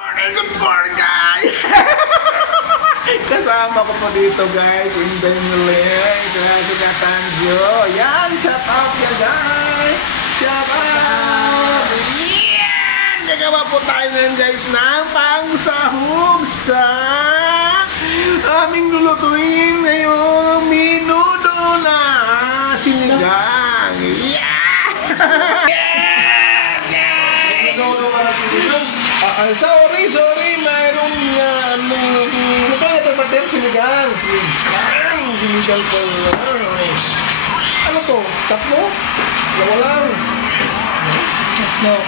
Good morning, guys! Kasama ko po dito, guys. Inday Muling. Kaya sa Tanjo. Yan! Shout out ya, guys! Shout out! Yan! Gagawa po tayo ngayon, guys, ng pangsahog sa aming lulutuin ngayong minudo na sinigang. Yan! Sorry, mayroong ano ba ito pater sinigang? Sinigang po. Ano to? Tatlo? Dalawa lang.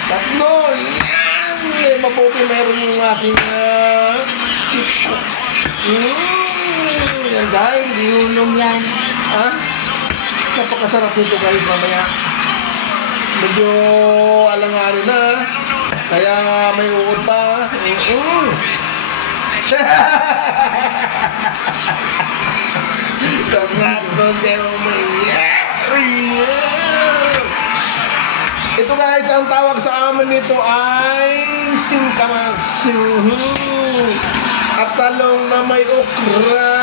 Tatlo. Yan! Mabuti mayroon yung aking yan guys. Iulong yan. Ha? Napakasarap nito guys mamaya. Medyo alanganin na. Kaya may uod pa. Ito guys, ang tawag sa amin nito ay singkamas. At talong na may okra.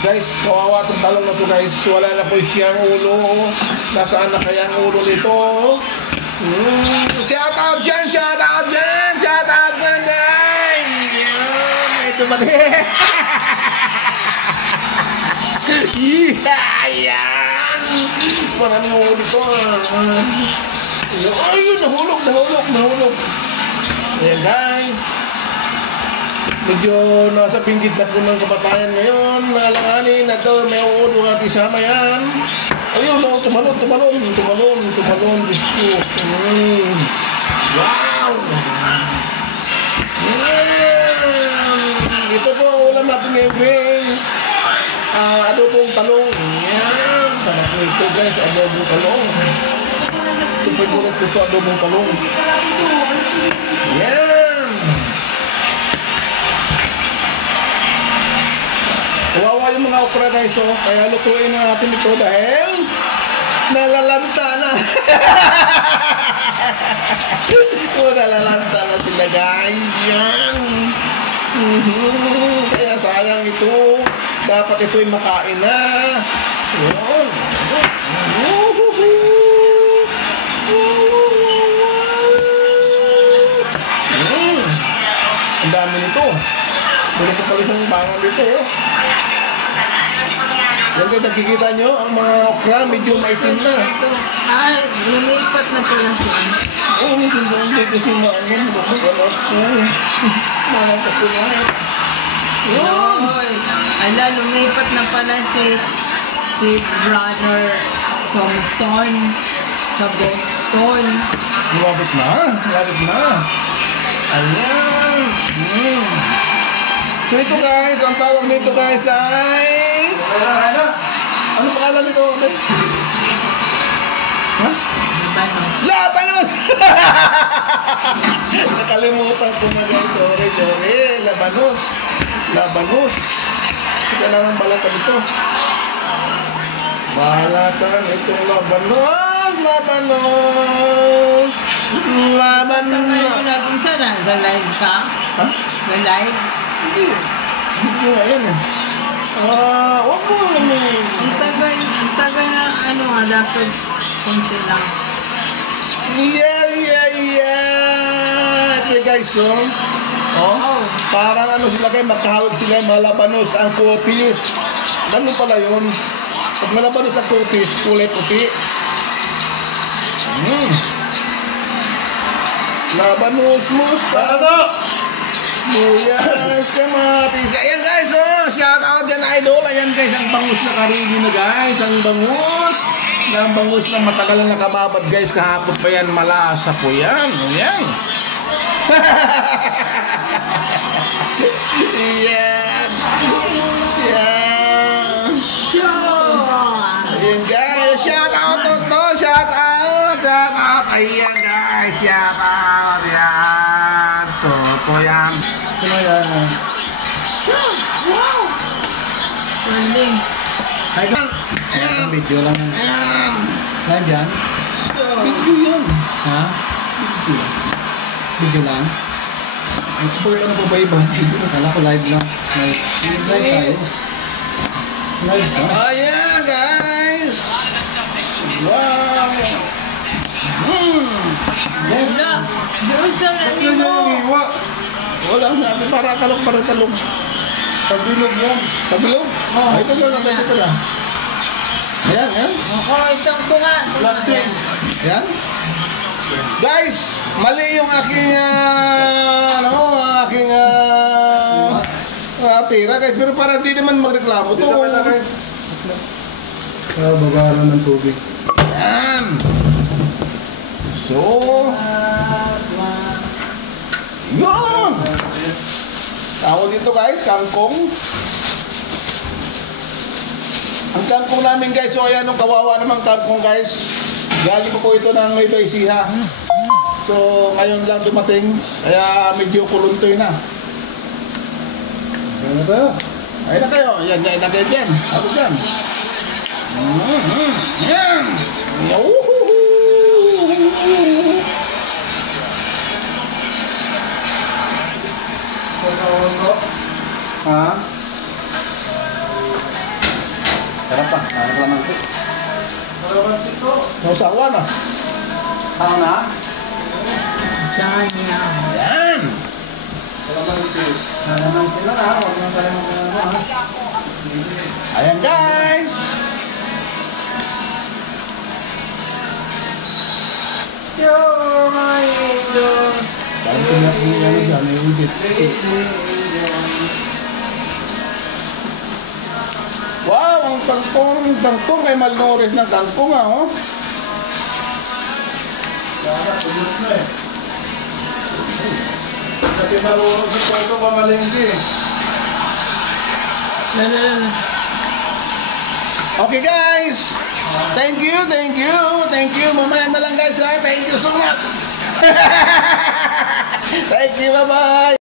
Guys, kawawa itong talong na ito guys. Wala na po siyang ulo. Nasaan na kaya ang ulo nito? Shout out dyan guys. Ito ba din? Yan. Parang yung ulo nito. Ayun, nahulog. Ayan guys. Medyo nasa pinggit na po ng kamatayan ngayon. Nalanganin na ito, may uod at isama yan. Ayun, tumalon. Gusto. Wow! Ito po ang ulam natin ngayon, Green. Adobong talong. Yan. Sarap po ito, guys. Adobong talong. Ito po yung adobong talong. Yan. Kawawa yung mga okra guys, oh. Kaya lutuin na natin ito dahil nalalanta na. Nalalanta na sila guys. Yan. Kaya sayang ito. Dapat ito'y makain na. Yun. Ang dami nito. Wala sa pala isang bangan dito, oh. Yan kayo nakikita nyo, ang mga okra medyo maitim na. Ay, lumipat na pala siya. Oo, hindi kasi maanong bukagalot ko. Malang kasi na. Ala, lumipat na pala si Brother Thompson sa Boston. Lumabit na. Ayan. So ito guys, ang tawag nito guys ay... Ano pangalan nito? Ha? Labanos! Nakalimutan ko na guys. Sorry. Labanos. Kailangan balatan ito. Balatan itong labanos. Ano natin sana? Ga-live ka? Ha? Ga-live? Hindi nga yan eh. Huwag mo naman. Ang tagal na ano nga, dapat konti lang. Yeah. Okay guys, so. Parang ano sila kayo, magkahawag sila, malabanos ang kutis. Ganun pala yun. Pag malabanos ang kutis, kulay puti. Labanos, mustard. Buyas, kamatis. Ayan guys, oh, shout out yan idol. Ayan guys, ang bangus na karili na guys. Ang bangus na matagal na nakababad guys. Kahapon pa yan, malasa po yan. Ayan. Ayan. Ayan guys, shout out to. Shout out. Ayan guys, shout out. Yan. Toto yan. Ano yan? Wow! Galing. Ayan. Video lang. Ayan. Nandyan? Video yan. Ha? Video lang. Ay, kapag ano pa ba iba? Kala ko live lang. Nice. Live tayo. Live ha? Ayan, guys! Wow! Yes! Wala. Doon sa nalimo. Wala natin para kalong para talong. Pabilog yan. Tabilog? Oo. Ito na, ito na. Ayan, ayan. Ako, itong tunga. Latin. Ayan. Guys, mali yung aking tira guys, pero para di naman magreklamo to. Babaran ng tubig. Ayan. So, yun. Tawag dito guys, kangkong. Ang kangkong namin guys, so ayan, kawawa naman kangkong guys. Galing po ito ng Nueva Ecija. So, ngayon lang dumating, kaya medyo kuluntoy na. Ayan na tayo. Ayun na kayo, yan, lagay dyan. Tapos yan. Yan. Ha? Sarap pa. Kalamansi. Kalamansi to. Nausawa na. Tao na? China. Yan. Kalamansi. Kalamansi na ha. Huwag mo kalimutan mo ha. Ayan guys. You're my angels. Parang pinag-iyan na dyan, may udit. Wow, ang tangkong kay Malnores ng tangkong ah, oh. Sana, tulog na eh. Kasi marunong si Toto mamalengke eh. Okay guys. Thank you. Mamaya na lang guys ha. Thank you so much. Thank you, bye-bye.